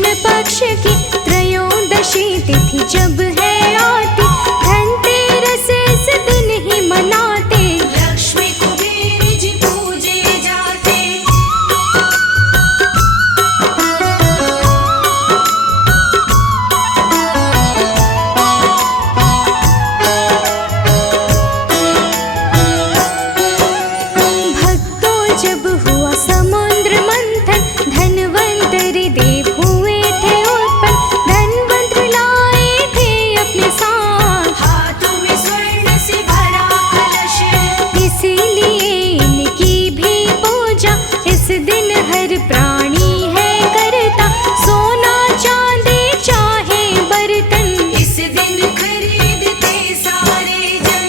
कृष्ण पक्ष की त्रयोदशी तिथि जब है आती, धनतेरस इस दिन ही मनाते, लक्ष्मी कुबेर जी पूजे जाते। भक्तों जब हुआ समुद्र मंथन, धनवंतरि देव हुए थे उत्पन्न, धनवंतरि लाए थे अपने साथ, हाथों में स्वर्ण से भरा कलश, इसीलिए इनकी भी पूजा इस दिन हर प्राणी है करता, सोना चांदी चाहे बर्तन, इस दिन खरीदते सारे जन।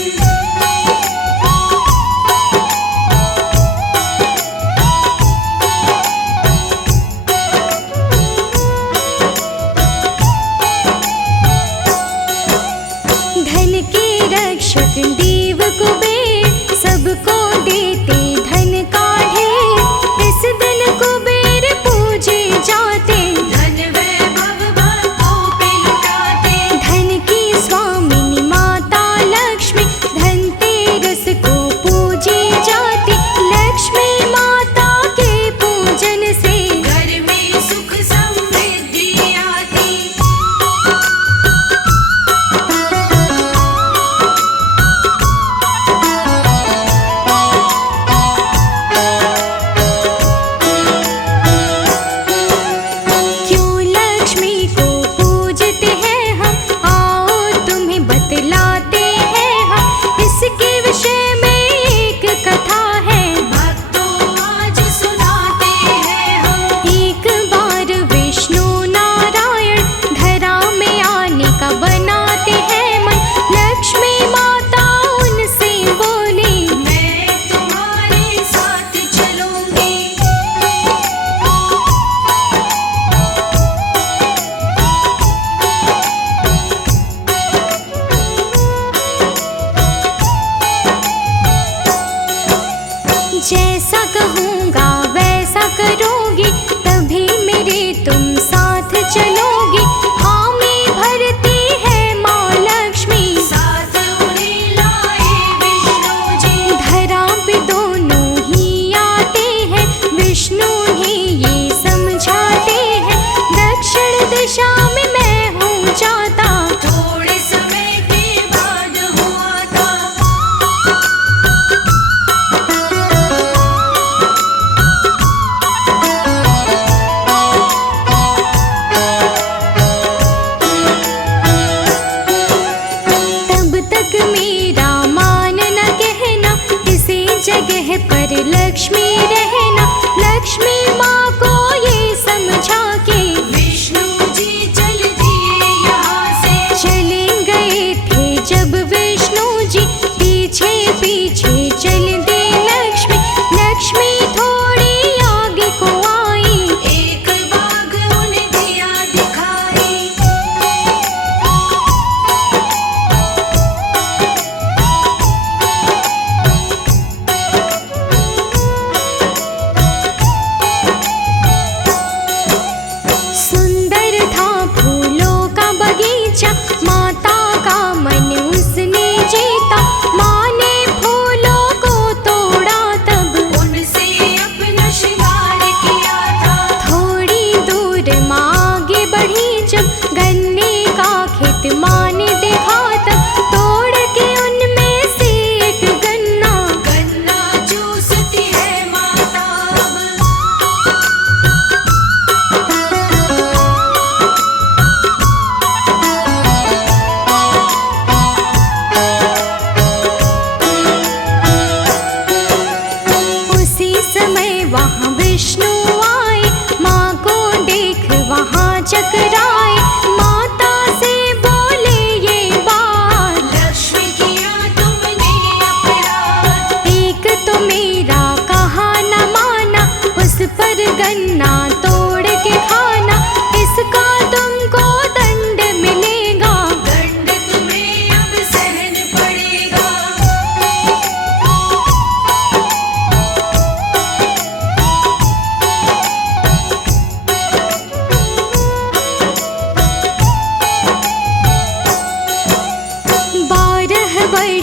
धन के रक्षक देव कुबेर, सबको देते धन का ढेर, इस दिन कुबेर पूजे जाते, धन वैभव भक्तों पे लुटाते, धन की स्वामिनी माता लक्ष्मी, धनतेरस को पूजे जाती, लक्ष्मी माता के पूजन से घर में सुख समृद्धि आती। क्यों लक्ष्मी को पूजते हैं हम, आओ तुम्हें बतलाते हैं हम, इसके विषय में एक कथा है, भक्तों आज सुनाते हैं हम। एक बार विष्णु नारायण धरा में आने का बनाते हैं मन, लक्ष्मी माता उनसे बोली, मैं तुम्हारे साथ चलूंगी। जैसा कहूँगा वैसा करोगी, तभी मेरे तुम साथ चलोगी, हामी भरती है माँ लक्ष्मी, साथ उन्हें लाए विष्णु जी, धरा पे दोनों ही आते हैं, विष्णु ही ये समझाते हैं, दक्षिण दिशा में मैं हूँ जाता, थोड़े समय के बाद हुआ था। तब तक मेरा मान न कहना, इसी जगह पर लक्ष्मी रहना, लक्ष्मी माँ को ये समझा के विष्णु जी चल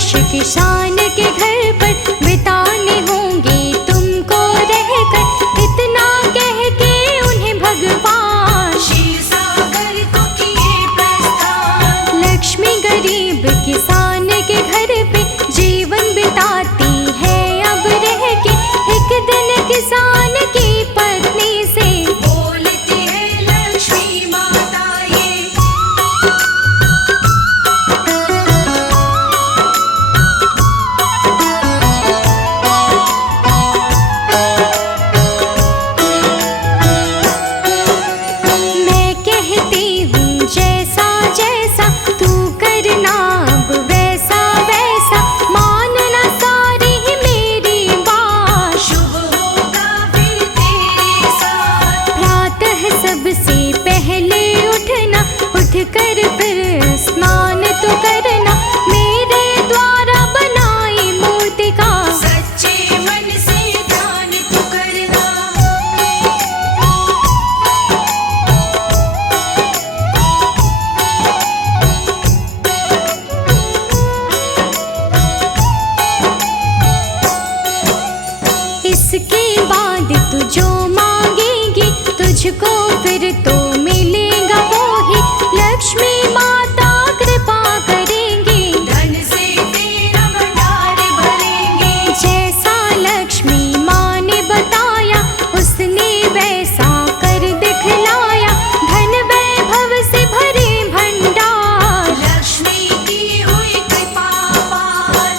वर्ष किसान के घर पर बिताने होंगे तुमको रहकर। इतना कह के उन्हें भगवान क्षीर सागर को किए प्रस्थान। लक्ष्मी गरीब किसान के घर पे जीवन बिताती है अब रह के। एक दिन किसान की पत्नी से बोलती है लक्ष्मी माता ये। मैं कहती हूँ जैसा जैसा तू करना अब वैसा वैसा। मानना सारी ही मेरी बात। शुभ होगा फिर तेरे साथ। प्रातः सबसे पहले उठना, उठकर फिर स्नान तो करना। मेरे द्वारा बनाई मूर्ति का सच्चे मन से ध्यान तू करना। इसके बाद तू जो मांगेगी तुझको फिर तो मिलेगा वो ही। लक्ष्मी माता कृपा करेंगी, धन से तेरा भंडार भरेंगे। जैसा लक्ष्मी माँ ने बताया उसने वैसा कर दिखलाया। धन वैभव से भरे भंडार, लक्ष्मी की हुई कृपा पार।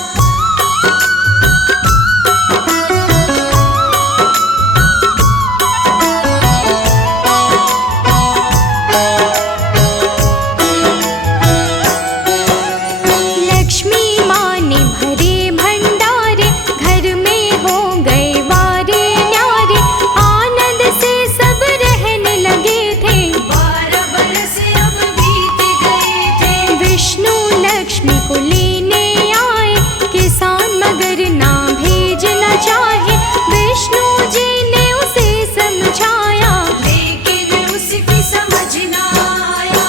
लक्ष्मी माँ ने भरे भंडारे, घर में हो गए वारे न्यारे। आनंद से सब रहने लगे थे, 12 बरस अब बीत गए थे। विष्णु लक्ष्मी को लेने आए। किसान मगर ना भेजना चाहे, विष्णु जी ने उसे समझाया। लेकिन उसकी समझ ना आया।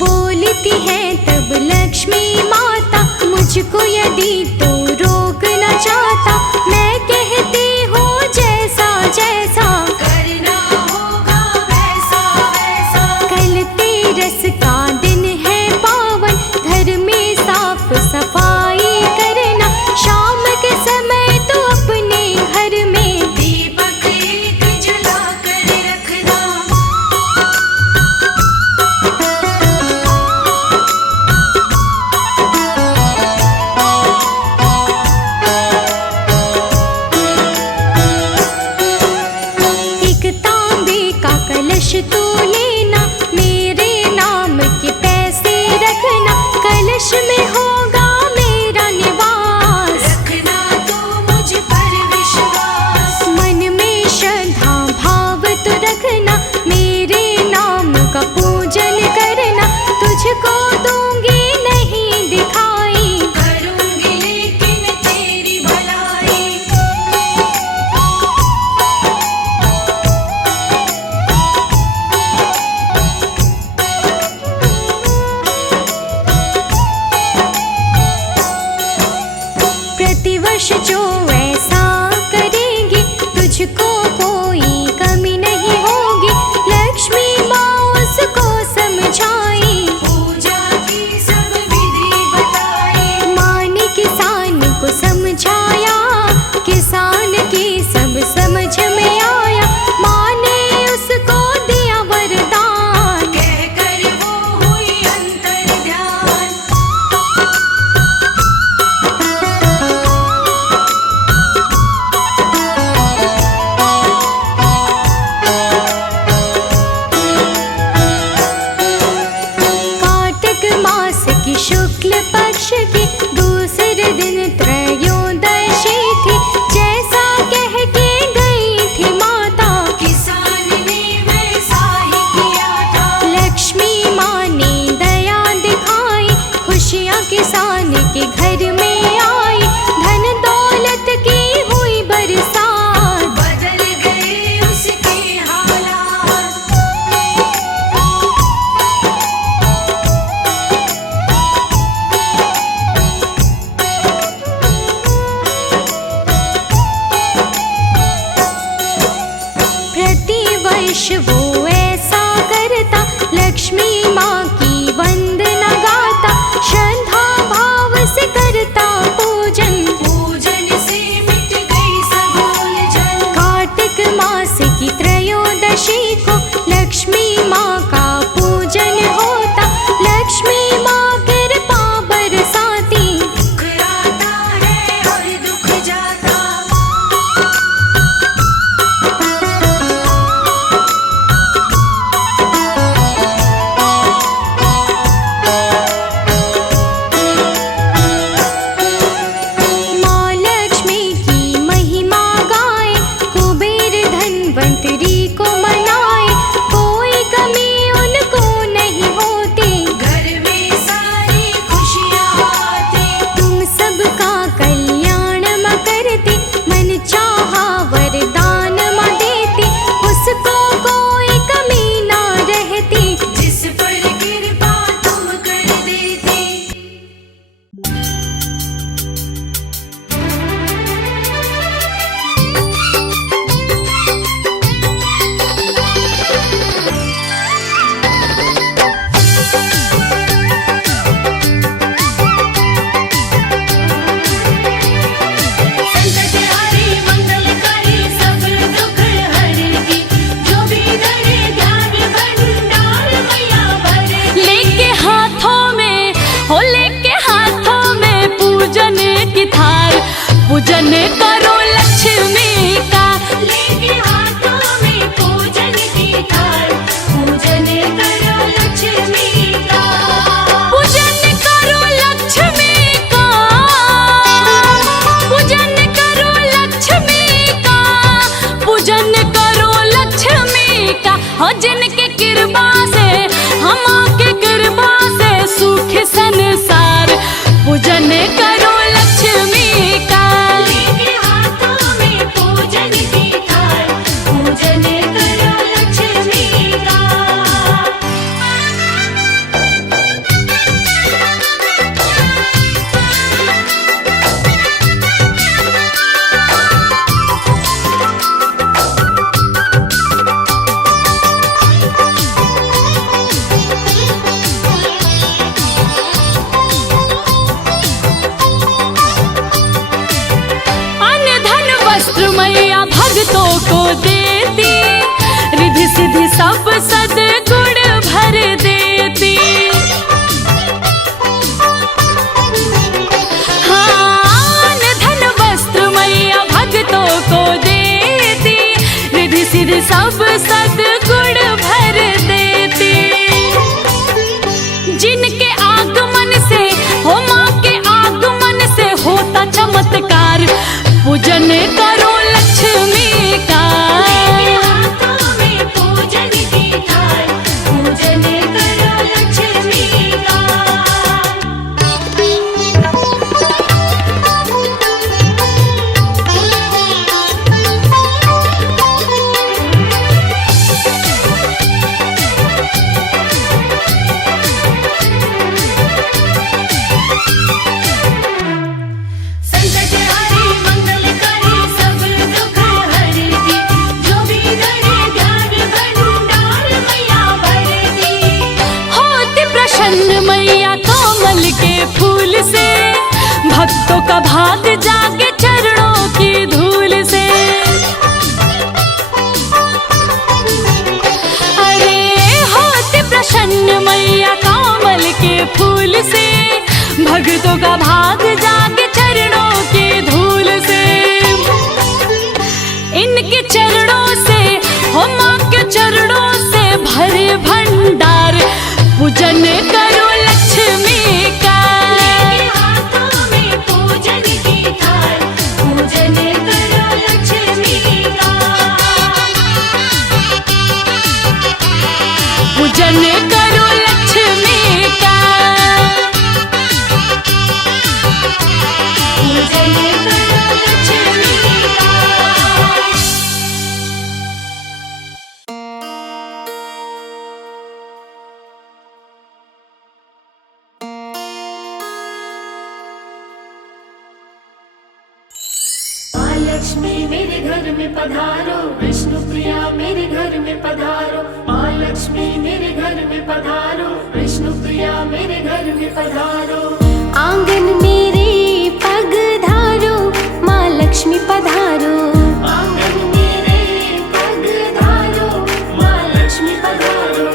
बोलती है तब लक्ष्मी माता, मुझको यदि तू रोकना चाहता। मैं कहती हूँ जैसा जैसा करना होगा वैसा वैसा। कल तेरस का दिन है पावन, घर में साफ सफाई करना। शाम के समय तो अपने घर में दीपक एक जला कर रखना। एक तांबे का कलश तू लेना, मेरे नाम के पैसे रखना। कलश में होगा मेरा निवास, रखना तो मुझ पर विश्वास। मन में श्रद्धा भाव तो रखना। मेरे नाम का पूजन करना, तुझको दूंगी नहीं दिखाई। करूंगी लेकिन तेरी भलाई। प्रतिवर्ष जो ऐसा करेंगे तुझको कोई कमी नहीं होगी। लक्ष्मी माँ उसको समझाई, पूजा की सब विधि बताई। माँ ने किसान को समझाया। किसान की सब समझ में आया, माँ ने उसको दिया वरदान। कहकर वो हुई अंतर ध्यान। कार्तिक मास की शुक्ल पक्ष की दूसरे दिन त्रयोदशी थी। जैसा कह के गई थी माता, किसान ने वैसा ही किया था। लक्ष्मी माँ ने दया दिखाई। खुशियाँ किसान के घर में आई, धन दौलत पूजन करो लक्ष्मी का। लेके हाथों में पूजन की थाल, पूजन करो लक्ष्मी का। पूजन करो लक्ष्मी का, पूजन करो लक्ष्मी का, पूजन करो लक्ष्मी का। हो जिनके कृपा से, हम के कृपा से सुख संसार। पूजन करो लक्ष्मी का। लेके हाथों में पूजन की थाल, पूजन करो लक्ष्मी का। अन्न धन वस्त्र मैया भक्तों को देती, रिधि सिद्धि सब सद्गुण भर देती। हाँ, अन्न धन वस्त्र मैया भक्तों को देती, रिधि सिद्धि सब सद्गुण भर देती। जिनके आगमन से, हो माँ के आगमन से होता चमत्कार। पूजन करो लक्ष्मी का। लेके हाथों में पूजन की थाल, पूजन करो लक्ष्मी का। संकट हरी मंगलकारी सब दुख हरती, जो भी धरे ध्यान भंडार मैया भरती। होती प्रसन्न मैया कमल के फूल से, भक्तों का भाग जागे चरणों की धूल से। अरे होती प्रसन्न मैया कमल के फूल से, भक्तों का भाग जागे चरणों की धूल से। इनके चरणों से, हो माँ के चरणों से भरे भंडार। पूजन करो लक्ष्मी का। लेके हाथों में पूजन की थाल, पूजन करो लक्ष्मी का। पूजन करो लक्ष्मी का। पूजन करो लक्ष्मी का। माँ लक्ष्मी मेरे घर में पधारो, विष्णु प्रिया मेरे घर में पधारो। माँ लक्ष्मी मेरे घर में पधारो, विष्णु प्रिया मेरे घर में पधारो। आंगन मेरे पग धारो, माँ लक्ष्मी पधारो। आंगन मेरे पग धारो, माँ लक्ष्मी पधारो।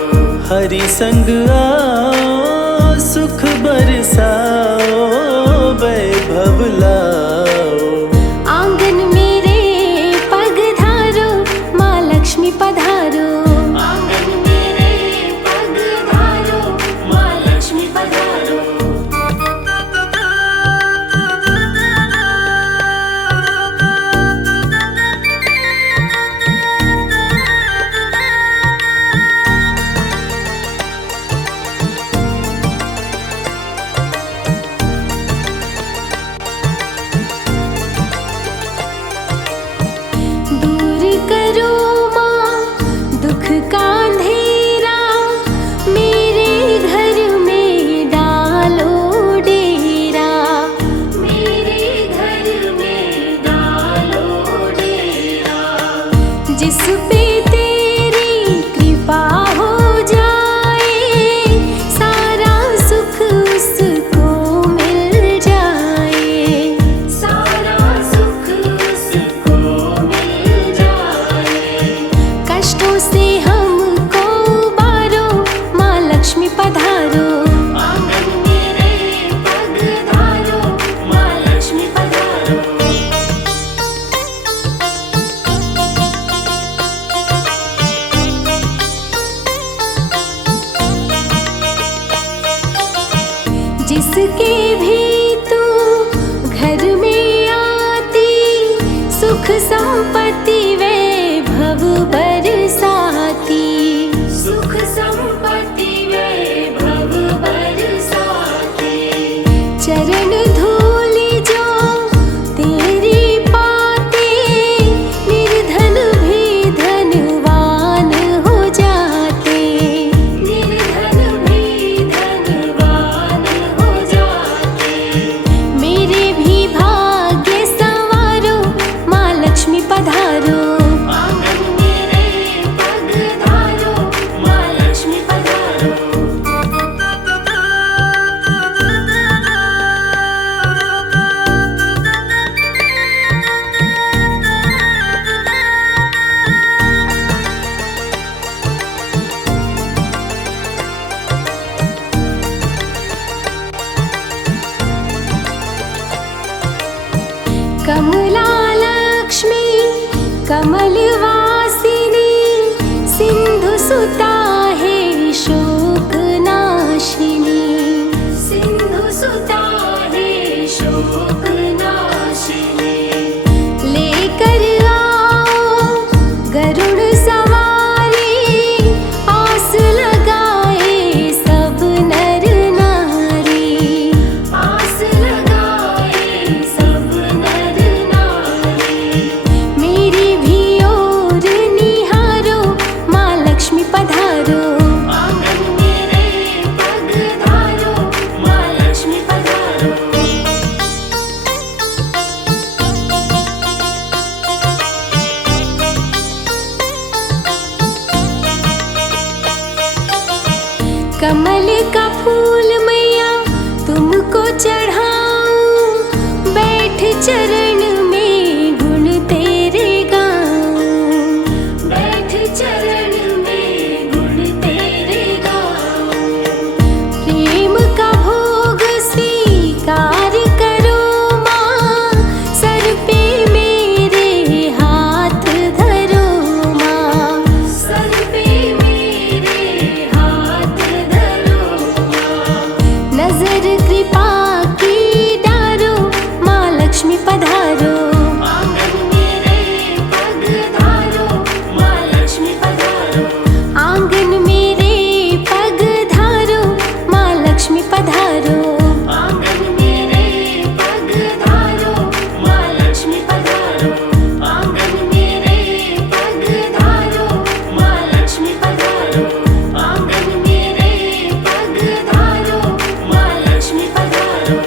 हरि संग आओ, सुख बरसाओ, वैभव लाओ। आंगन मेरे पग धारो, माँ लक्ष्मी पधारो। आंगन मेरे पग धारो, माँ लक्ष्मी पधारो। जिसके भी तू घर में आती, सुख संपत्ति वैभव बरसाती। सुख संपत्ति वैभव बरसाती। चरण धूलि जो तेरी पाते, निर्धन भी धनवान हो जाते। निर्धन भी धनवान हो जाते। मेरे भी भाग्य संवारो, माँ लक्ष्मी पधारो। आंगन मेरे पधारो, माँ लक्ष्मी पधारो। कमला लक्ष्मी कमलवासिनी, सिंधु सुता है शोक नाशिनी। सिंधु सुता है शोक नाशिनी। लेकर आओ गरुड़ सवारी, आस लगाए सब नर नारी। आस लगाए सब नर नारी। मेरी भी ओर निहारो, माँ लक्ष्मी पधारो। आंगन मेरे पधारो, माँ लक्ष्मी पधारो। कमल का फूल मैया तुमको चढ़ाऊं, बैठ चरण में गुण तेरे गाऊं। बैठ चरण में गुण तेरे गाऊं। प्रेम का भोग स्वीकार करो माँ, सर पे मेरे हाथ धरो माँ। सर पे मेरे हाथ धरो माँ। नजर कृपा की डारो, माँ लक्ष्मी पधारो। आंगन मेरे पधारो, माँ लक्ष्मी पधारो। आंगन मेरे पधारो, माँ लक्ष्मी पधारो। आंगन मेरे पधारो, माँ लक्ष्मी पधारो। आंगन मेरे पधारो, माँ लक्ष्मी पधारो। आंगन मेरे पधारो, माँ लक्ष्मी पधारो।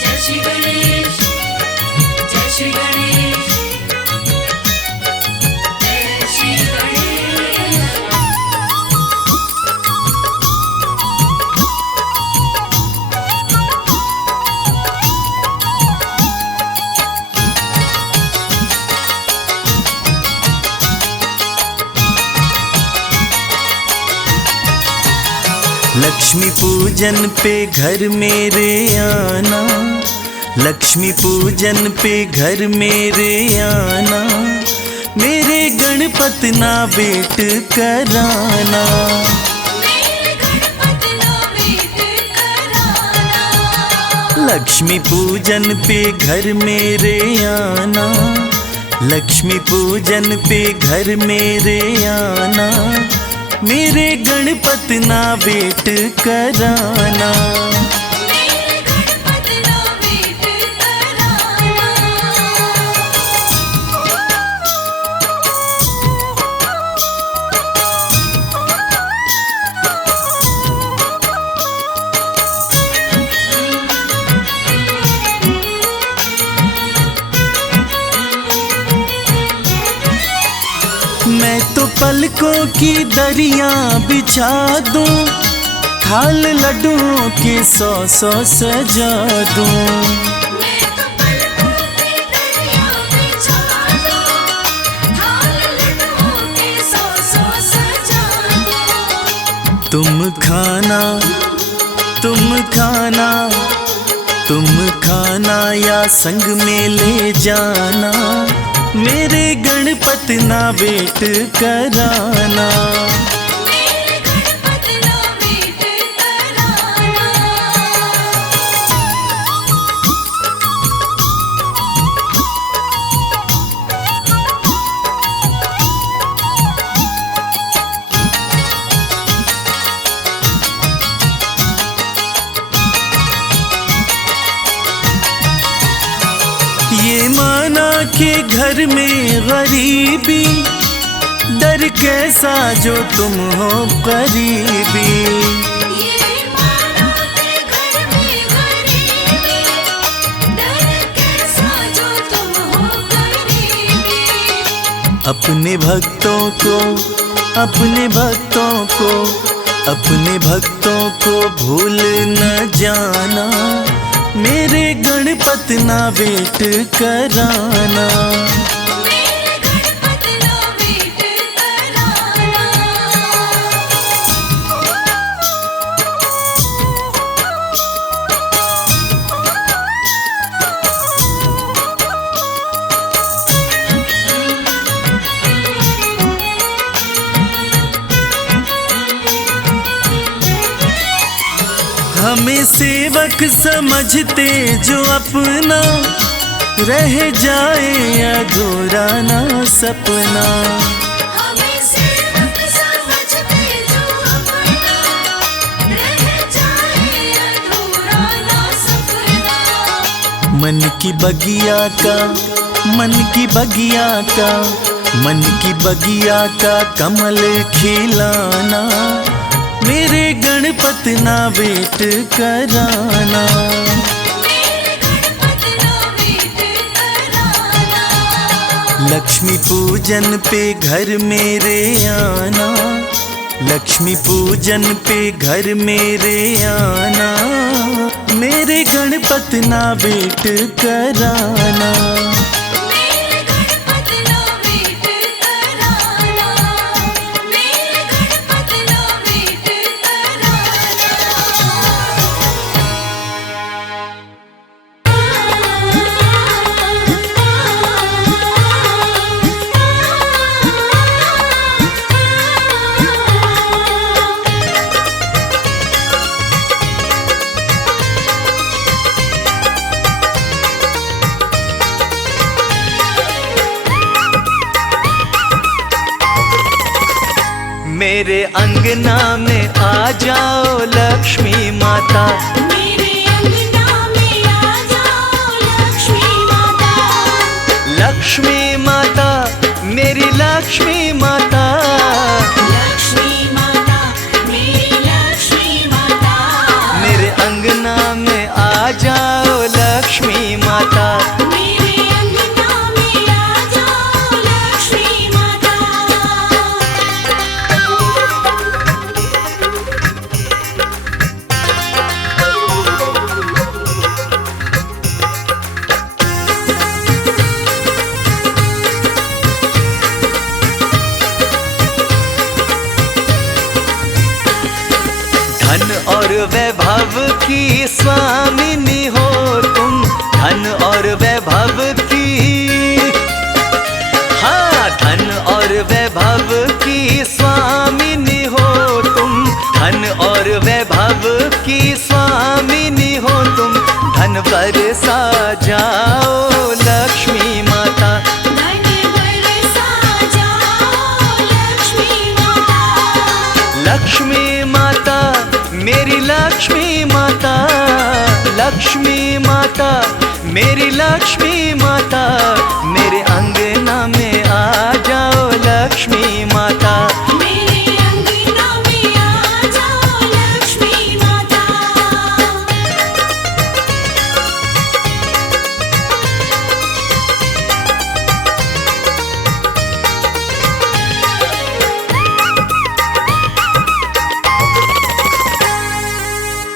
जय श्री गणेश, जय श्री गणेश, जय श्री गणेश। लक्ष्मी पूजन पे घर मेरे आना, लक्ष्मी पूजन पे घर मेरे आना। मेरे गणपत ना वेट कराना। लक्ष्मी पूजन पे घर मेरे आना, लक्ष्मी पूजन पे घर मेरे आना। मेरे गणपत ना वेट कराना। मैं तो पलकों की दरिया बिछा दूं, थाल लड्डुओं के 100 सजा दूं। तुम खाना, तुम खाना, तुम खाना या संग में ले जाना। मेरे गणपति ना वेट कराना। मेरे गणपति ना वेट कराना। ये माना कि घर में गरीबी, डर कैसा जो तुम हो करीबी। ये मानो के घर में गरीबी, डर कैसा जो तुम हो करीबी। अपने भक्तों को, अपने भक्तों को, अपने भक्तों को भूल न जाना। मेरे गणपति ना वेट कराना। मेरे गणपति ना वेट कराना। हमें सेवक समझते जो अपना, रह जाए अधूरा ना सपना। हमें सेवक समझते जो अपना, रह जाए अधूरा ना सपना। मन की बगिया का, मन की बगिया का, मन की बगिया का कमल खिलाना। मेरे गणपति ना वेट कराना। मेरे गणपति ना वेट कराना। लक्ष्मी पूजन पे घर मेरे आना, लक्ष्मी पूजन पे घर मेरे आना। मेरे गणपति ना वेट कराना। मेरे गणपति ना वेट कराना। मेरे गणपति ना वेट मेरे अंगना में आ जाओ लक्ष्मी माता। मेरे अंगना में आ जाओ लक्ष्मी माता। लक्ष्मी माता, मेरी लक्ष्मी माता। लक्ष्मी माता, मेरी लक्ष्मी माता। मेरे अंगना में आ जाओ लक्ष्मी माता। मेरे अंगना में आ जाओ लक्ष्मी माता। धन और वैभव की स्वामिनी हो तुम, धन और वैभव की, हाँ धन और वैभव की स्वामिनी हो तुम, धन और वैभव की स्वामिनी हो तुम। धन बरसा जाओ लक्ष्मी माता। धन बरसा जाओ लक्ष्मी माता। लक्ष्मी माता, मेरी लक्ष्मी माता। लक्ष्मी माता, मेरी लक्ष्मी माता। मेरे अंगना में आ जाओ लक्ष्मी माता। मेरे अंगना में आ जाओ लक्ष्मी माता।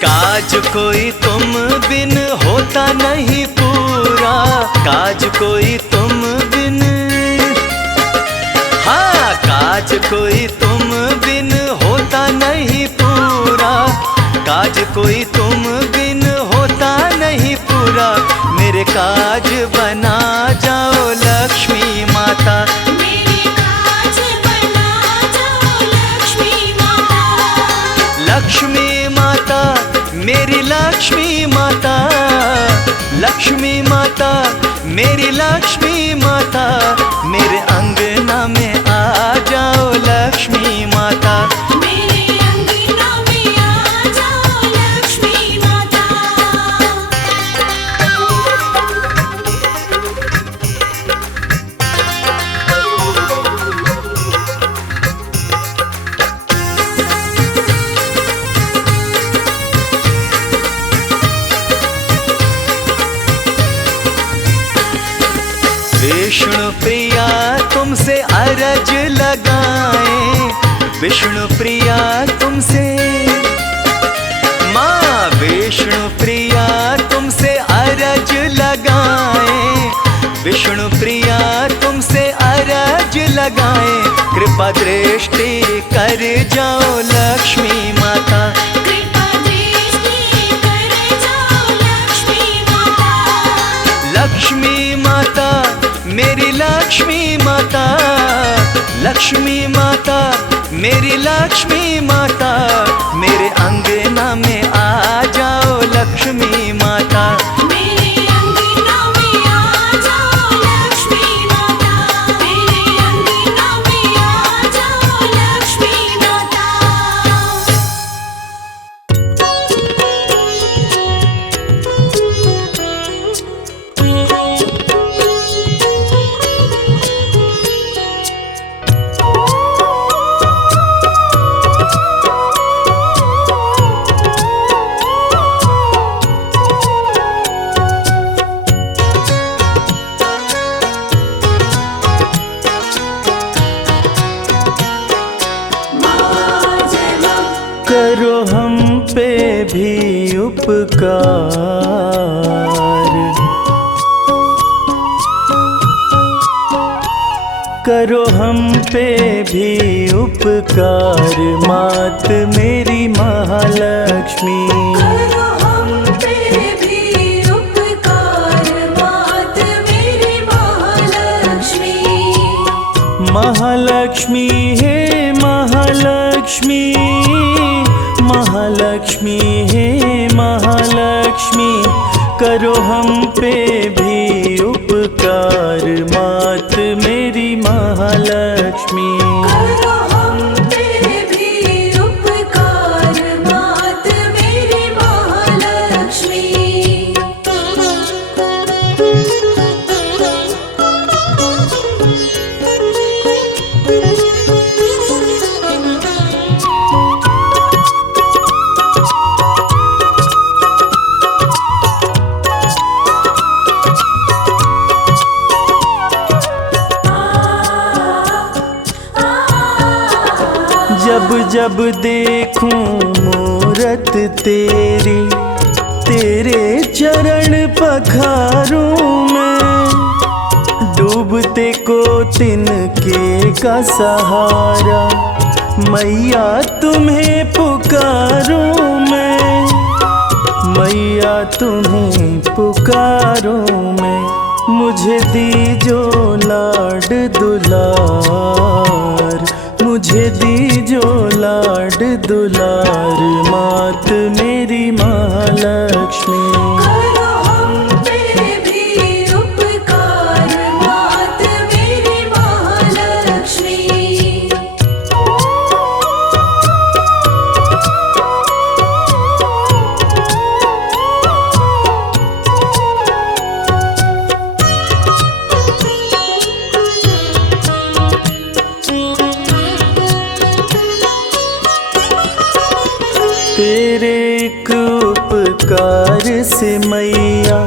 काज कोई तुम बिन होता नहीं पूरा, काज कोई तुम बिन, हाँ काज कोई तुम बिन होता नहीं पूरा, काज कोई तुम बिन होता नहीं पूरा। मेरे काज बना जाओ लक्ष्मी माता। मेरी लक्ष्मी माता, मेरे अंगना में आ जाओ लक्ष्मी माता। मेरे अंगना में आ जाओ लक्ष्मी माता। विष्णु प्रिया तुमसे अरज लगाएं, विष्णु प्रिया तुमसे, माँ विष्णु प्रिया तुमसे अरज लगाएं, विष्णु प्रिया तुमसे अरज लगाएं। कृपा दृष्टि कर जाओ लक्ष्मी माता। कृपा दृष्टि कर जाओ लक्ष्मी माता। लक्ष्मी माता, मेरी लक्ष्मी माता, लक्ष्मी माता, मेरी लक्ष्मी माता, मेरे अंगना में आ जाओ लक्ष्मी माता। मेरे अंगना में आ जाओ लक्ष्मी माता। मेरे अंगना में आ जाओ लक्ष्मी माता। करो हम पे भी उपकार, करो हम पे भी उपकार, मात मेरी महालक्ष्मी। करो हम पे भी उपकार, मात मेरी महालक्ष्मी। महालक्ष्मी हे महालक्ष्मी, महालक्ष्मी हे महालक्ष्मी, करो हम पे भी उपकार, मात मेरी महालक्ष्मी। करो हम पे भी उपकार, मात मेरी महालक्ष्मी। जब जब देखूं मूरत तेरी, तेरे चरण पखारूं मैं, डूबते को तिनके का सहारा, मैया तुम्हें पुकारूं मैं, मैया तुम्हें पुकारूं मैं। मुझे दीजो लाड दुलार, मुझे दीजो लाड दुलार, मात मेरी महालक्ष्मी। करो हम पे भी उपकार, मात मेरी महालक्ष्मी। तेरे एक उपकार से मैया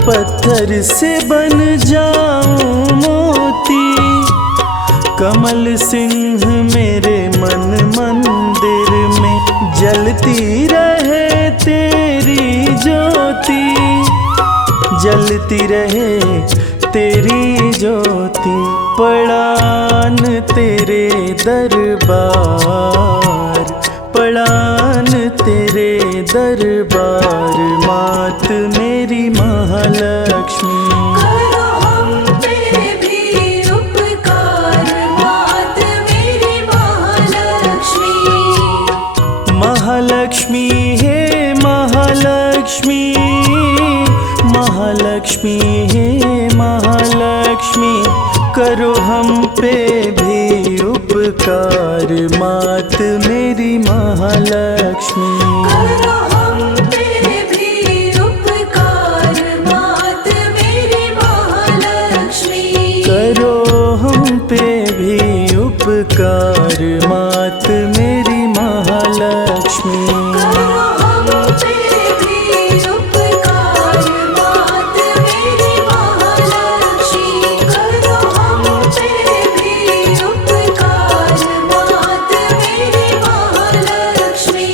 पत्थर से बन जाऊं मोती, कमल सिंह मेरे मन मंदिर में जलती रहे तेरी ज्योति, जलती रहे तेरी ज्योति। पड़ान तेरे दरबार, पड़ान तेरे दरबार, मात मेरी महालक्ष्मी। करो हम पे भी उपकार, मात मेरी महालक्ष्मी। महालक्ष्मी हे महालक्ष्मी, महालक्ष्मी हे महालक्ष्मी। करो हम पे भी उपकार मात मेरी महालक्ष्मी। करो हम पे भी उपकार मात मेरी महालक्ष्मी। करो हम पे भी उपकार मात मेरी महालक्ष्मी। करो हम पे भी उपकार मात मेरी महालक्ष्मी। करो हम पे भी उपकार मात मेरी महालक्ष्मी।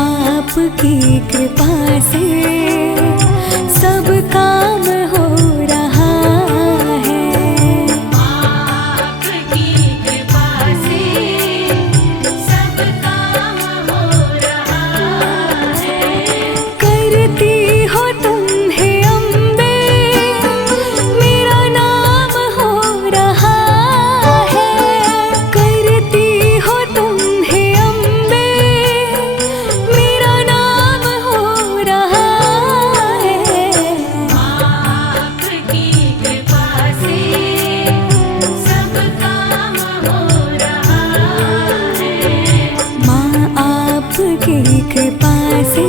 आपकी कृपा से सब काम हो रहा है। आपकी कृपा से सब काम हो रहा है। करती हो तुम हे अम्बे, मेरा नाम हो रहा है। करती हो तुम हे अम्बे, मेरा नाम हो रहा है। आपकी कृपा से सब काम हो रहा है। माँ आपकी कृपा से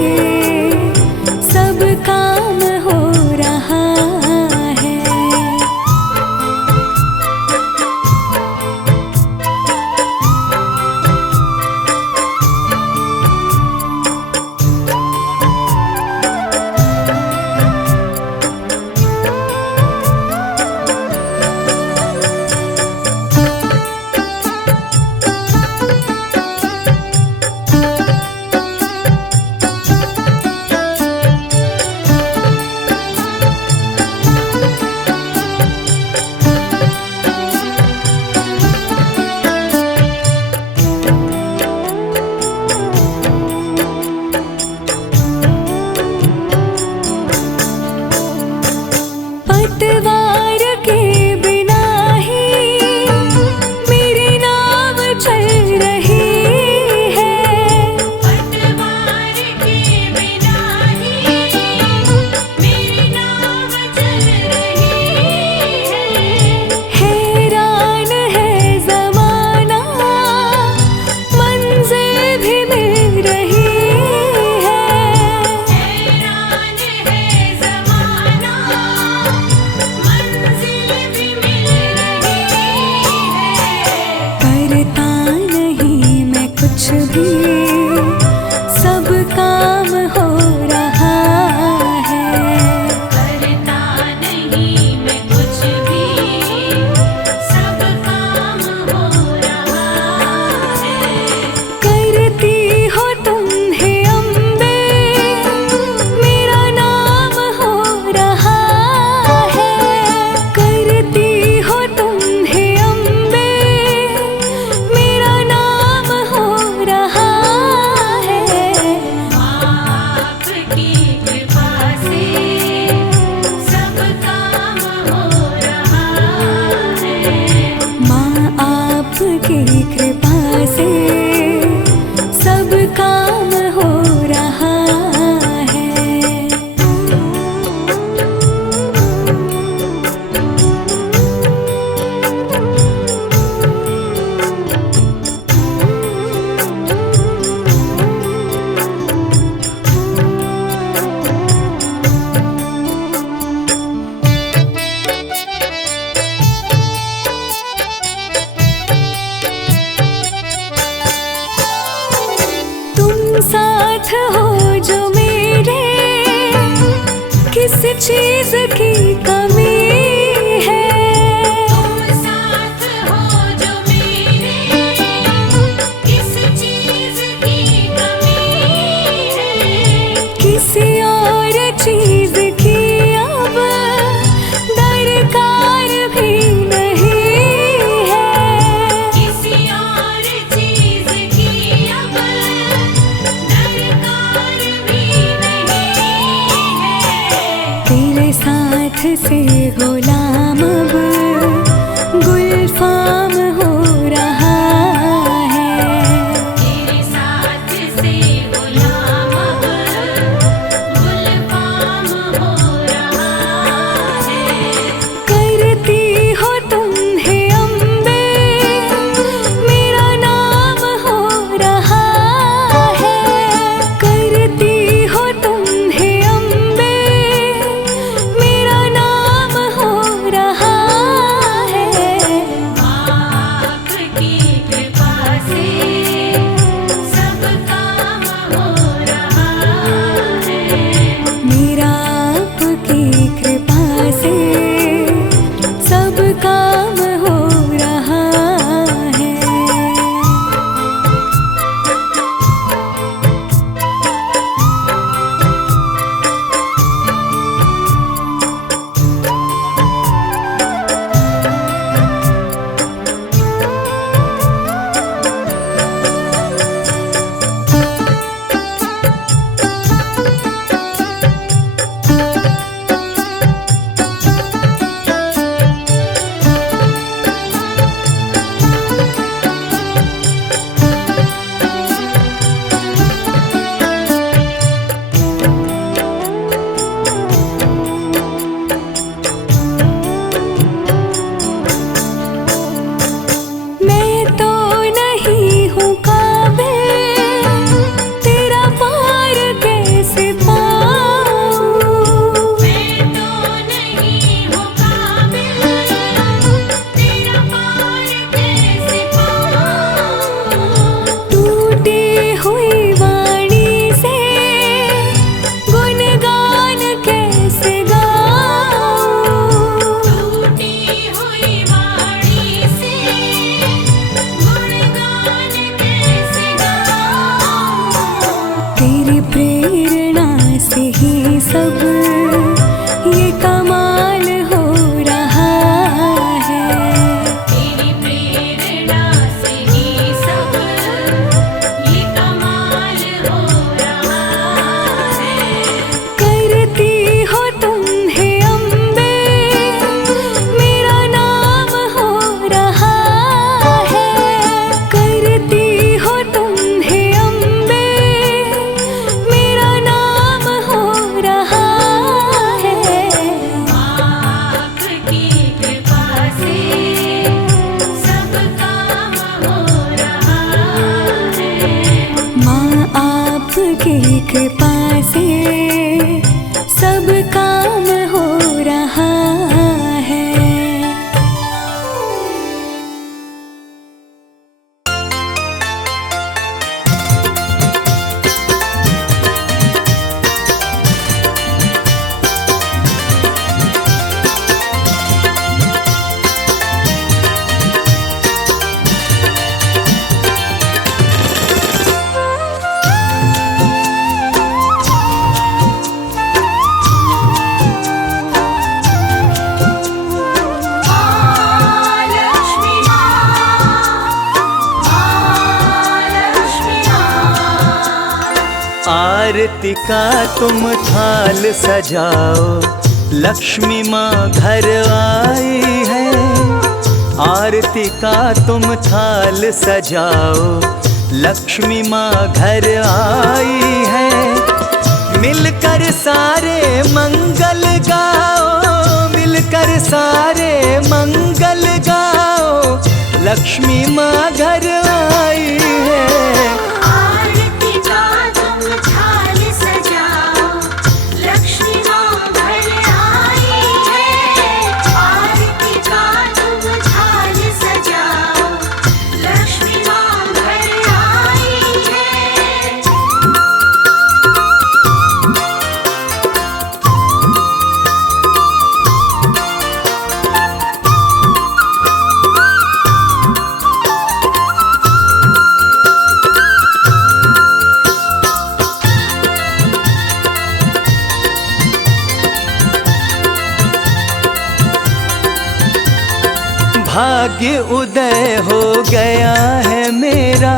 सब काम हो रहा है। पतवार के बिना ही मेरी नाव चल रही है। पतवार के बिना ही मेरी नाव चल रही है। हैरान है ज़माना, मंजिल भी मिल रही है। हैरान है ज़माना, मंजिल भी मिल रही है। करता नहीं मैं कुछ भी, सब काम हो रहा है। करता नहीं मैं कुछ भी, सब काम हो रहा है। करती हो तुम हे अम्बे, मेरा नाम हो रहा है। करती हो तुम हे अम्बे, मेरा नाम हो रहा है। आपकी कृपा से सब काम हो रहा है। माँ आपकी कृपा से सब काम हो रहा है। साथ हो जो मेरे, किस चीज की कमी सब ये कमाल हो रहा है। तेरी प्रेरणा से ही सब ये कमाल हो रहा है। करती हो तुम हे अम्बे, मेरा नाम हो रहा है। करती हो तुम हे अम्बे, मेरा नाम हो रहा है। आपकी कृपा से सब काम हो रहा है। माँ आपकी कृपा से सब काम हो रहा है। महालक्ष्मी महालक्ष्मी आरती का तुम थाल सजाओ, लक्ष्मी माँ घर आई है। आरती का तुम थाल सजाओ, लक्ष्मी माँ घर आई है। मिलकर सारे मंगल गाओ, मिलकर सारे मंगल गाओ, लक्ष्मी माँ घर आई है। आरती का तुम थाल सजाओ, लक्ष्मी माँ घर आई है। आरती का तुम थाल सजाओ, लक्ष्मी माँ घर आई है। भाग्य उदय हो गया है मेरा,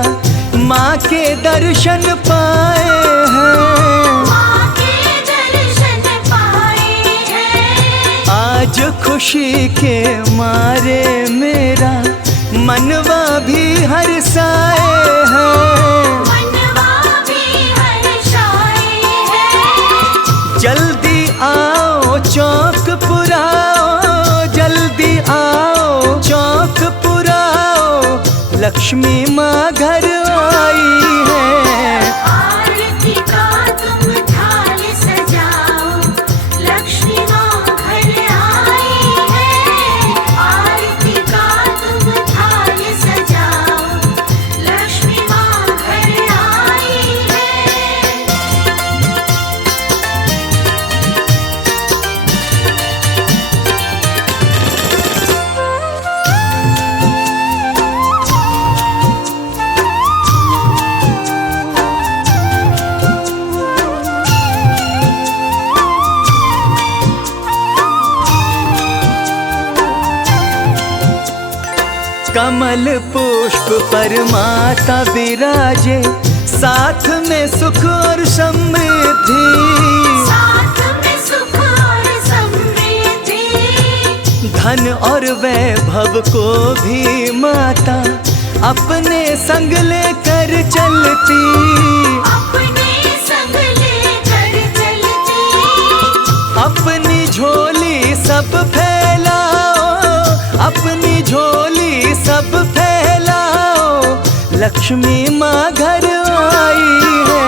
माँ के दर्शन पाए हैं। माँ के दर्शन पाए हैं। आज खुशी के मारे मेरा मनवा भी हर्षाए हैं। मनवा भी हर्षाए हैं। जल्दी आओ चौक पुराओ, जल्दी आओ चौक पुराओ, लक्ष्मी माँ घर आई है। आरती का तुम थाल सजाओ, लक्ष्मी माँ घर आई है। आरती का तुम थाल सजाओ, लक्ष्मी माँ घर आई है। कमल पुष्प पर माता विराजे, साथ में सुख और समृद्धि। साथ में सुख और समृद्धि। धन और वैभव को भी माता अपने संग लेकर चलती। अपने संग लेकर चलती। अपनी झोली सब फैलाओ, अपनी झोली सब फैलाओ, लक्ष्मी माँ घर आई है।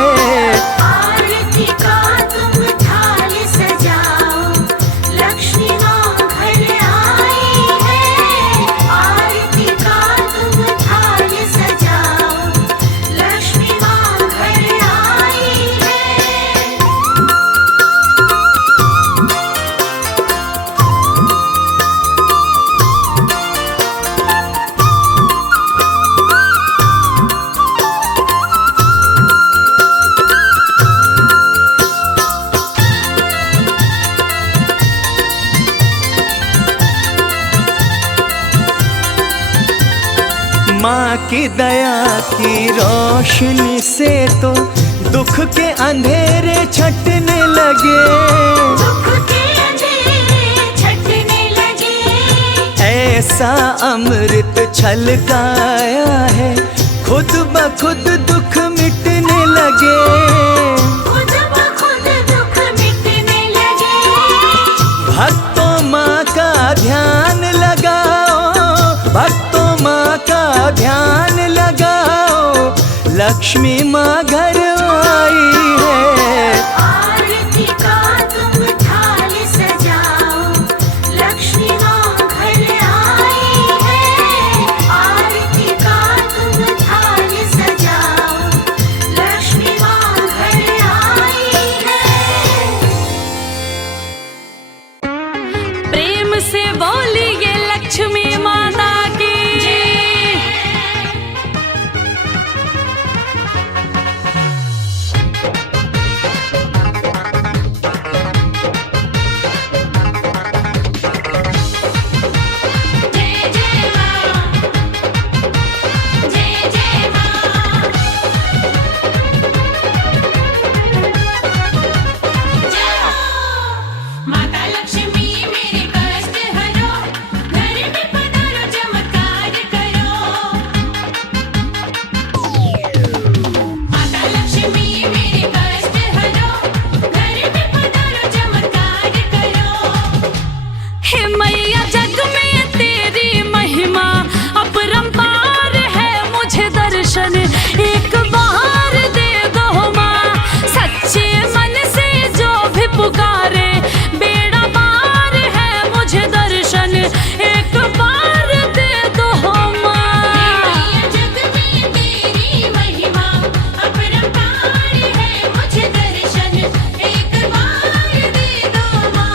आरती का तुम थाल सजाओ, लक्ष्मी माँ घर आई है। आरती का तुम थाल सजाओ, लक्ष्मी माँ घर आई है। माँ की दया की रोशनी से तो दुख के अंधेरे छटने लगे, दुख के अंधेरे छटने लगे। ऐसा अमृत छलकाया है खुद ब खुद दुख मिटने लगे, खुद ब खुद दुख मिटने लगे। भक्तों माँ का ध्यान लगाओ, भक्तों माँ का ध्यान लगाओ, लक्ष्मी माँ घर आई है। आरती का तुम थाल सजाओ, लक्ष्मी माँ घर आई है। आरती का तुम थाल सजाओ, लक्ष्मी माँ घर आई है। प्रेम से बोलिए लक्ष्मी माता की। जय जय माँ, जय जय माँ। जय हो माता लक्ष्मी मेरे कष्ट हरो, घर में पधारो चमत्कार करो। माता लक्ष्मी मेरे कष्ट हरो, घर में पधारो चमत्कार करो। हे मैया जग में तेरी महिमा अपरंपार है, मुझे दर्शन एक बार दे दो माँ। सच्चे मन से जो भी पुकारे बेड़ा पार है, मुझे दर्शन एक बार दे दो माँ। मैया जग में तेरी महिमा अपरंपार है, मुझे दर्शन एक बार दे दो माँ।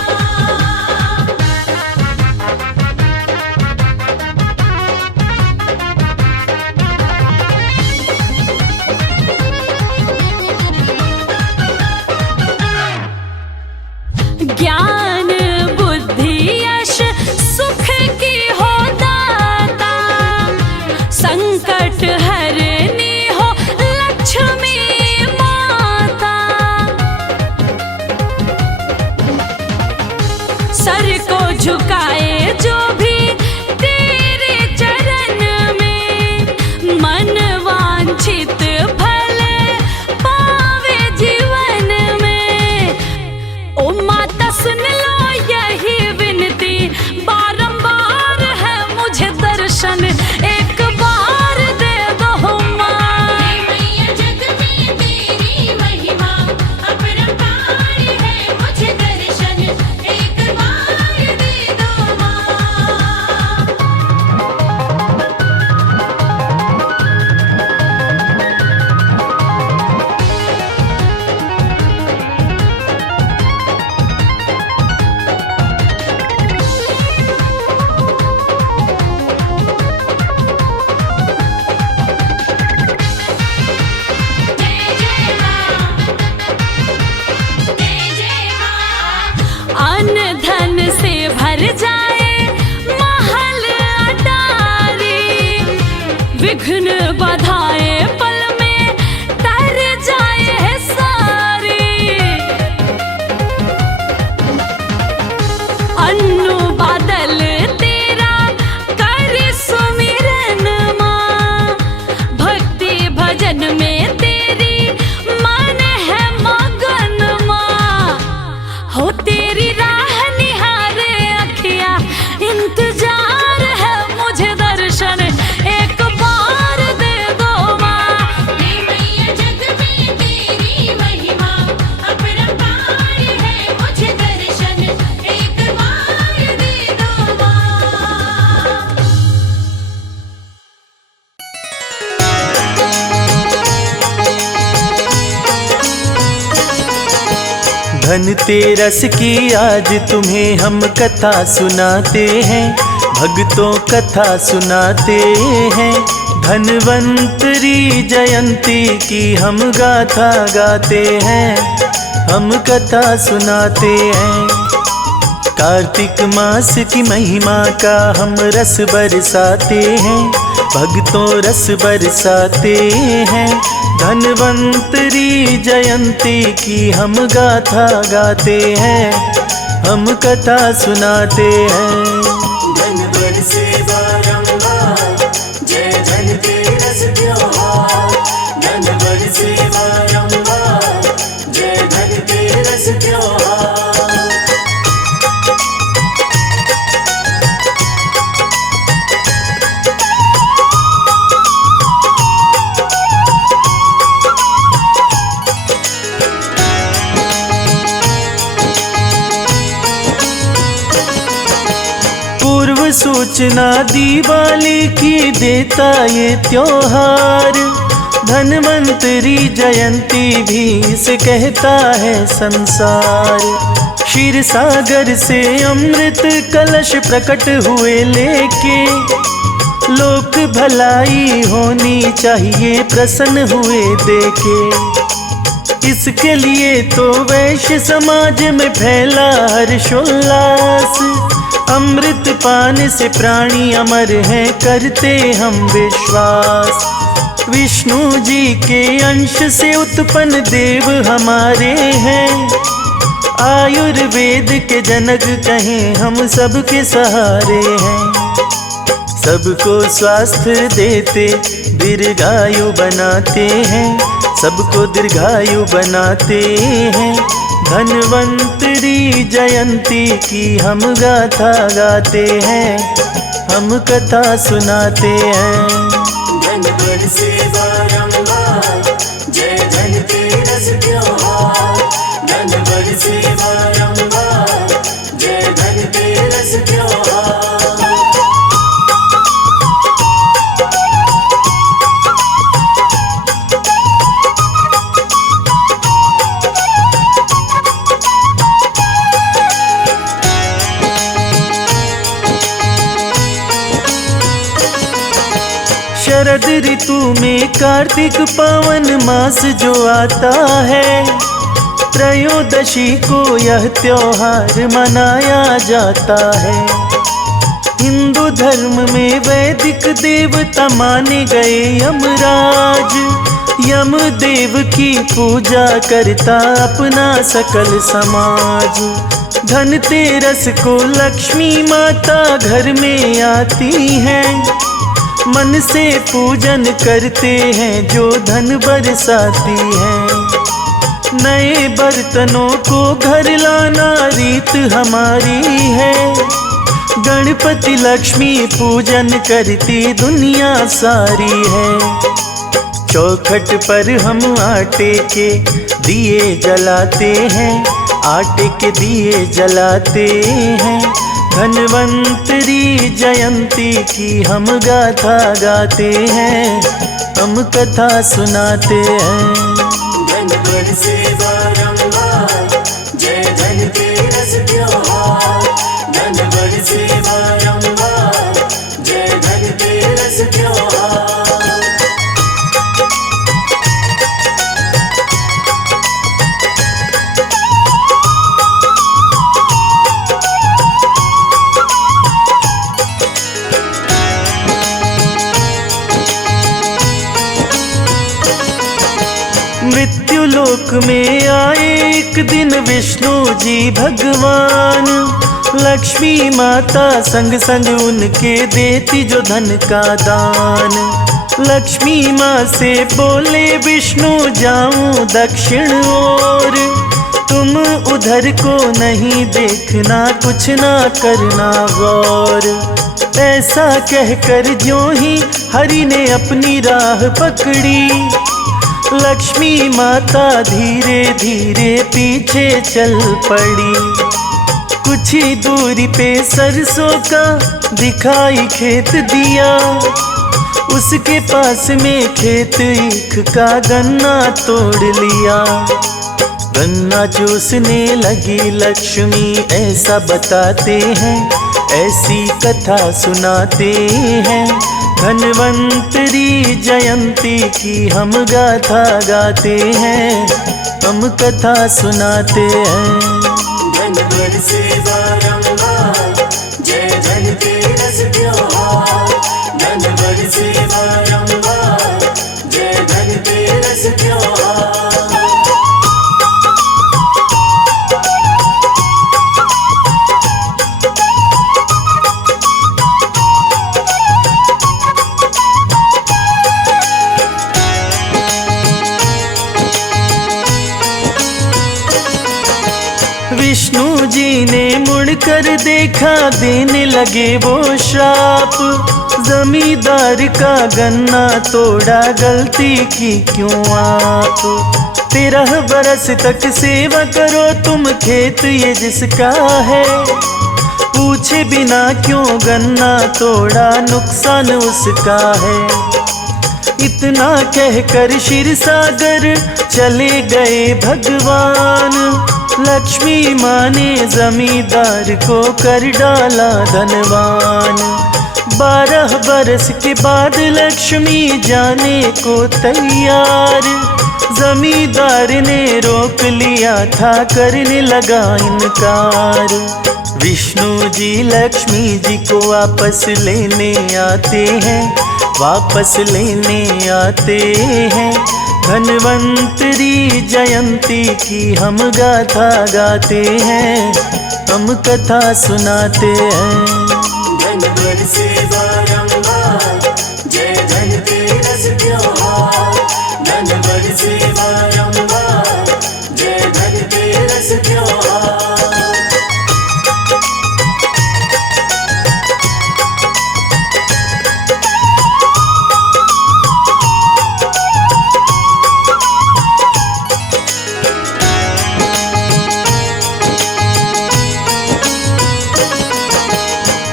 ज्ञान बुद्धि यश सुख की हो दाता, संकट हरनी हो लक्ष्मी माता। सर को झुकाए जो भी तेरे चरण में, मन वांछित फल पावे जीवन में। ओ माता सुन लो यही विनती बारंबार है, मुझे दर्शन एक बार दे दो माँ। मैया जग में तेरी महिमा अपरंपार है, मुझे दर्शन एक बार दे दो माँ। जय जय माँ, जय जय माँ। अन्न धन से भर जाए महल अटारी, विघ्न बधाए पल में तर जाए सारी। अन्नू बादल तेरा कर सुमिरन माँ, भक्ति भजन में तेरी मन है मगन माँ। हो तेरी राह निहारे अखियाँ इंतजार है, मुझे दर्शन एक बार दे दो माँ। मैया जग में तेरी महिमा अपरंपार है, मुझे दर्शन एक बार दे दो माँ। धनतेरस की आज तुम्हें हम कथा सुनाते हैं, भक्तों कथा सुनाते हैं। धनवंतरी जयंती की हम गाथा गाते हैं, हम कथा सुनाते हैं। कार्तिक मास की महिमा का हम रस बरसाते हैं, भक्तों रस बरसाते हैं। धन्वंतरी जयंती की हम गाथा गाते हैं, हम कथा सुनाते हैं। धन बरसे बारंबार, जय धनतेरस त्योहार। धन बरसे बारंबार, जय धनतेरस त्योहार। पूर्व सूचना दिवाली की देता ये त्योहार। धन्वंतरी जयंती भी इसे कहता है संसार। क्षीर सागर से अमृत कलश प्रकट हुए लेके, लोक भलाई होनी चाहिए प्रसन्न हुए देखे। इसके लिए तो वैश्य समाज में फैला हर्षोल्लास। अमृत पान से प्राणी अमर हैं करते हम विश्वास। विष्णु जी के अंश से उत्पन्न देव हमारे हैं। आयुर्वेद के जनक कहें हम सबके सहारे हैं। सबको स्वास्थ्य देते दीर्घायु बनाते हैं, सबको दीर्घायु बनाते हैं। धन्वंतरी जयंती की हम गाथा गाते हैं, हम कथा सुनाते हैं। धन बरसे बारंबार, जय धनतेरस त्योहार। धन बरसे बारंबार, जय धनतेरस त्योहार। शरद ऋतु में कार्तिक पावन मास जो आता है, त्रयोदशी को यह त्योहार मनाया जाता है। हिंदू धर्म में वैदिक देवता माने गए यमराज। यम देव की पूजा करता अपना सकल समाज। धनतेरस को लक्ष्मी माता घर में आती हैं। मन से पूजन करते हैं जो धन बरसाती है। नए बर्तनों को घर लाना रीत हमारी है। गणपति लक्ष्मी पूजन करती दुनिया सारी है। चौखट पर हम आटे के दिए जलाते हैं, आटे के दिए जलाते हैं। धन्वंतरी जयंती की हम गाथा गाते हैं, हम कथा सुनाते हैं। धन बरसे बारंबार, जय धनतेरस त्योहार। धन बरसे बारंबार, जय धनतेरस त्योहार। मृत्यु लोक में आए एक दिन विष्णु जी भगवान। लक्ष्मी माता संग संग उनके देती जो धन का दान। लक्ष्मी माँ से बोले विष्णु जाऊं दक्षिण ओर। तुम उधर को नहीं देखना, कुछ ना करना गौर। ऐसा कहकर ज्यों ही हरि ने अपनी राह पकड़ी। लक्ष्मी माता धीरे धीरे पीछे चल पड़ी। कुछ ही दूरी पे सरसों का दिखाई खेत दिया। उसके पास में खेत ईख का गन्ना तोड़ लिया। गन्ना चूसने लगी लक्ष्मी ऐसा बताते हैं, ऐसी कथा सुनाते हैं। धन्वंतरी जयंती की हम गाथा गाते हैं, हम कथा सुनाते हैं। धन बरसे बारंबार, जय धनतेरस त्योहार। धन बरसे बरसे बारंबार, जय धनतेरस त्योहार। विष्णु जी ने मुड़कर देखा, देने लगे वो श्राप। जमींदार का गन्ना तोड़ा, गलती की क्यों आप। 13 बरस तक सेवा करो तुम, खेत ये जिसका है। पूछे बिना क्यों गन्ना तोड़ा, नुकसान उसका है। इतना कहकर क्षीर सागर चले गए भगवान। लक्ष्मी माँ ने जमींदार को कर डाला धनवान। 12 बरस के बाद लक्ष्मी जाने को तैयार। जमींदार ने रोक लिया था, करने लगा इनकार। विष्णु जी लक्ष्मी जी को वापस लेने आते हैं, वापस लेने आते हैं। धन्वंतरी जयंती की हम गाथा गाते हैं, हम कथा सुनाते हैं। धन बरसे बारंबार, जय धनतेरस त्योहार। धन बरसे बारंबार, जय धनतेरस त्योहार।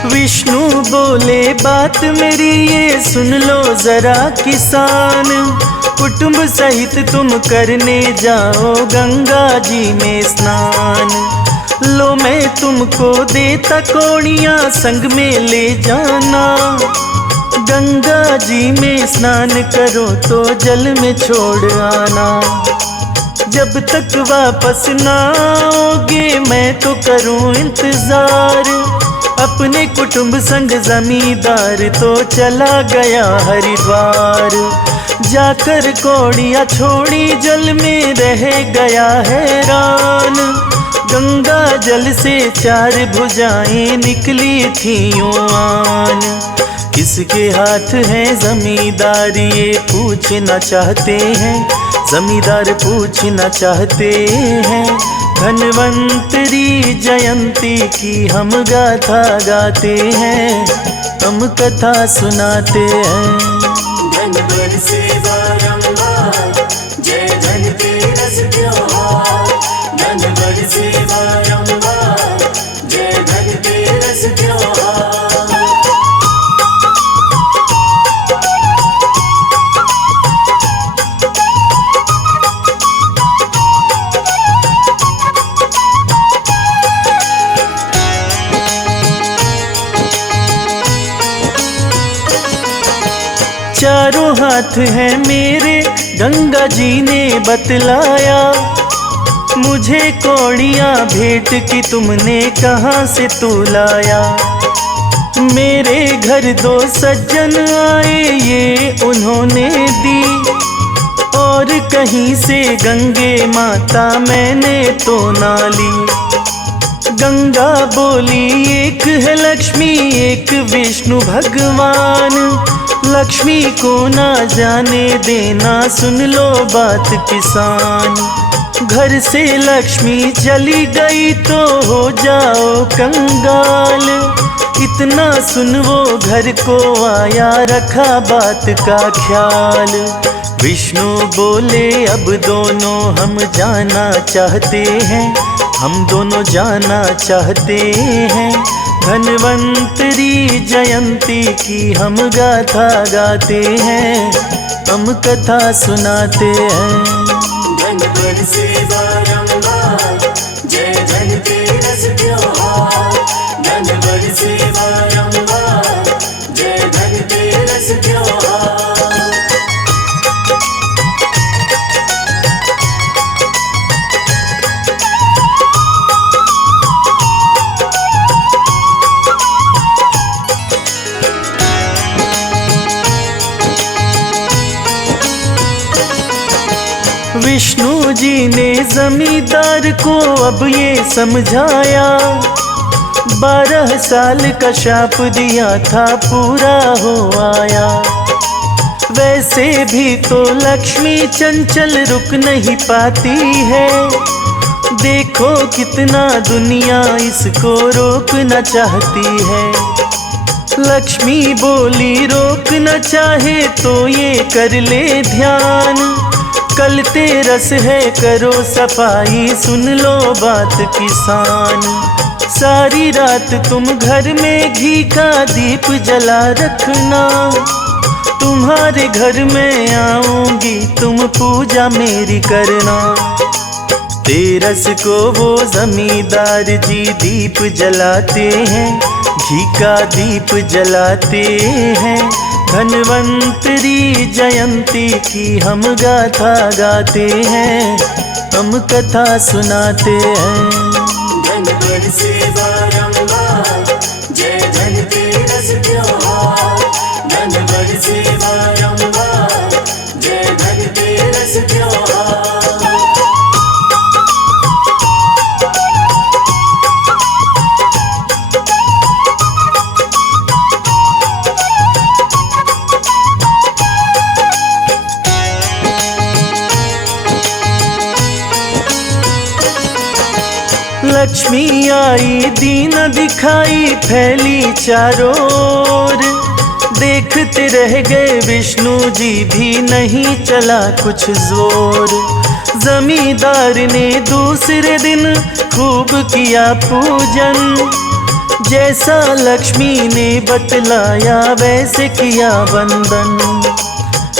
विष्णु बोले बात मेरी ये सुन लो जरा किसान। कुटुंब सहित तुम करने जाओ गंगा जी में स्नान। लो मैं तुमको देता कौड़ियाँ, संग में ले जाना। गंगा जी में स्नान करो तो जल में छोड़ आना। जब तक वापस ना आओगे मैं तो करूँ इंतजार। अपने कुटुंब संग जमींदार तो चला गया हरिद्वार। जाकर कौड़ियाँ छोड़ी जल में रह गया हैरान। गंगा जल से 4 भुजाएं निकली थी आन। किसके हाथ है जमींदार ये पूछना चाहते हैं, जमींदार पूछना चाहते हैं। धन्वंतरी जयंती की हम गाथा गाते हैं, हम कथा सुनाते हैं। धन बरसे बारंबार, जय धनतेरस त्योहार। धन बरसे बारंबार, जय धनतेरस त्योहार। चारों हाथ हैं मेरे, गंगा जी ने बतलाया। मुझे कौड़ियाँ भेंट की तुमने कहाँ से तू लाया। मेरे घर 2 सज्जन आए ये उन्होंने दी। और कहीं से गंगे माता मैंने तो ना ली। गंगा बोली एक है लक्ष्मी, एक विष्णु भगवान। लक्ष्मी को ना जाने देना, सुन लो बात किसान। घर से लक्ष्मी चली गई तो हो जाओ कंगाल। इतना सुन वो घर को आया, रखा बात का ख्याल। विष्णु बोले अब दोनों हम जाना चाहते हैं, हम दोनों जाना चाहते हैं। धन्वंतरी जयंती की हम गाथा गाते हैं, हम कथा सुनाते हैं। धन बरसे बारंबार, जय धनतेरस त्योहार। धन बरसे बारंबार, जय धनतेरस त्योहार। विष्णु जी ने जमींदार को अब ये समझाया, 12 साल का शाप दिया था पूरा हो आया। वैसे भी तो लक्ष्मी चंचल रुक नहीं पाती है, देखो कितना दुनिया इसको रोकना चाहती है। लक्ष्मी बोली रोकना चाहे तो ये कर ले ध्यान, कल तेरस है करो सफाई, सुन लो बात किसान। सारी रात तुम घर में घी का दीप जला रखना, तुम्हारे घर में आऊंगी तुम पूजा मेरी करना। तेरस को वो जमींदार जी दीप जलाते हैं, घी का दीप जलाते हैं। धन्वंतरी जयंती की हम गाथा गाते हैं, हम कथा सुनाते हैं। धन बरसे बारंबार, जय धनतेरस त्योहार। धन बरसे बारंबार, जय धनतेरस त्योहार। लक्ष्मी आई दीन दिखाई फैली चारों ओर, देखते रह गए विष्णु जी भी नहीं चला कुछ जोर। जमींदार ने दूसरे दिन खूब किया पूजन, जैसा लक्ष्मी ने बतलाया वैसे किया वंदन।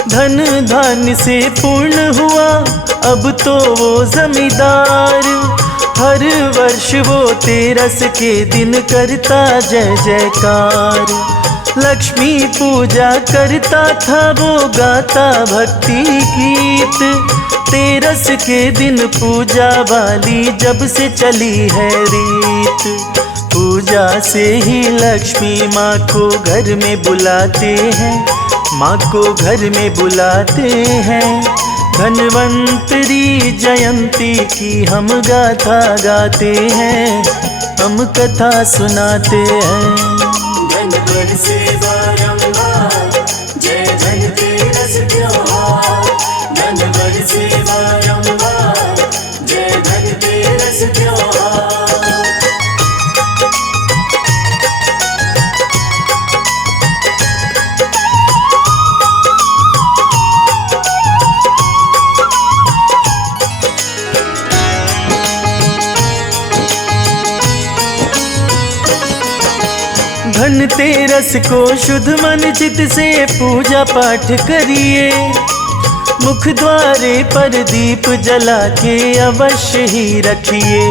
धन धान्य से पूर्ण हुआ अब तो वो जमींदार, हर वर्ष वो तेरस के दिन करता जय जयकार। लक्ष्मी पूजा करता था वो गाता भक्ति गीत, तेरस के दिन पूजा वाली जब से चली है रीत। पूजा से ही लक्ष्मी माँ को घर में बुलाते हैं, माँ को घर में बुलाते हैं। धन्वंतरी जयंती की हम गाथा गाते हैं, हम कथा सुनाते हैं। धन बरसे बारंबार, जय धनतेरस त्योहार। धन बरसे बारंबार, जय धनतेरस त्योहार। धनतेरस को शुद्ध मन चित से पूजा पाठ करिए, मुख द्वारे पर दीप जला के अवश्य ही रखिए।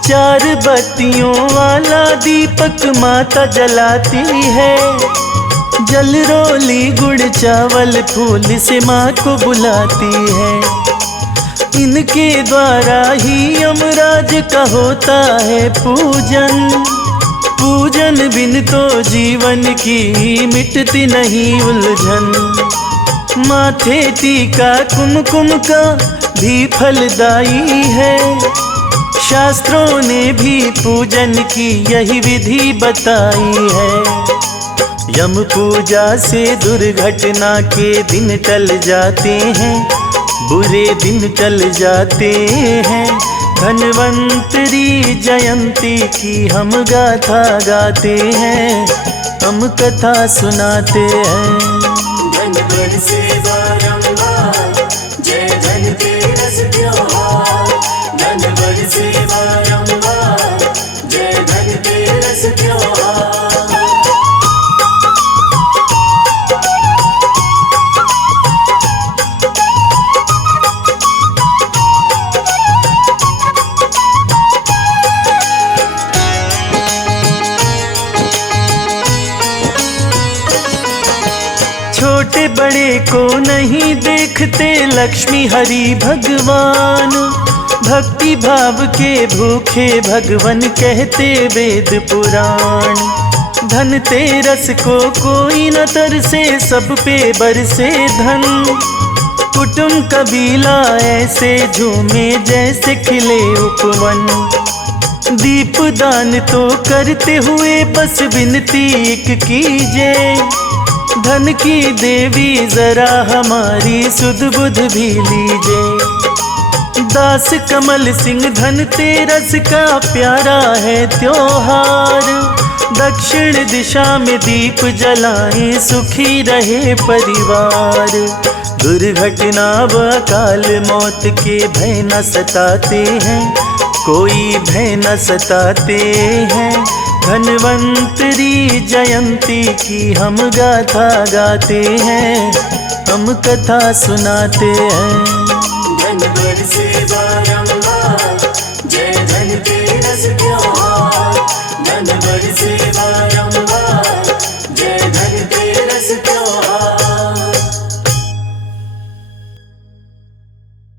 4 बत्तियों वाला दीपक माता जलाती है, जल रोली गुड़ चावल फूल से माँ को बुलाती है। इनके द्वारा ही यमराज का होता है पूजन, पूजन बिन तो जीवन की मिटती नहीं उलझन। माथे टीका कुमकुम का भी फलदायी है, शास्त्रों ने भी पूजन की यही विधि बताई है। यम पूजा से दुर्घटना के दिन टल जाते हैं, बुरे दिन टल जाते हैं। धन्वंतरी जयंती की हम गाथा गाते हैं, हम कथा सुनाते हैं। धन बरसे बारंबार, जय धनतेरस त्योहार। धन बरसे बारंबार, जय धनतेरस त्योहार। छोटे बड़े को नहीं देखते लक्ष्मी हरि भगवान, भक्ति भाव के भूखे भगवन कहते वेद पुराण। धनतेरस को कोई न तरसे सब पे बरसे धन, कुटुंब कबीला ऐसे झूमे जैसे खिले उपवन। दीप दान तो करते हुए बस विनती एक कीजिए, धन की देवी जरा हमारी सुध बुध भी लीजिए। दास कमल सिंह धनतेरस का प्यारा है त्योहार, दक्षिण दिशा में दीप जलाएं सुखी रहे परिवार। दुर्घटना व अकाल मौत के भय न सताते हैं, कोई भय न सताते हैं। धन्वंतरी जयंती की हम गाथा गाते हैं, हम कथा सुनाते हैं। धन बरसे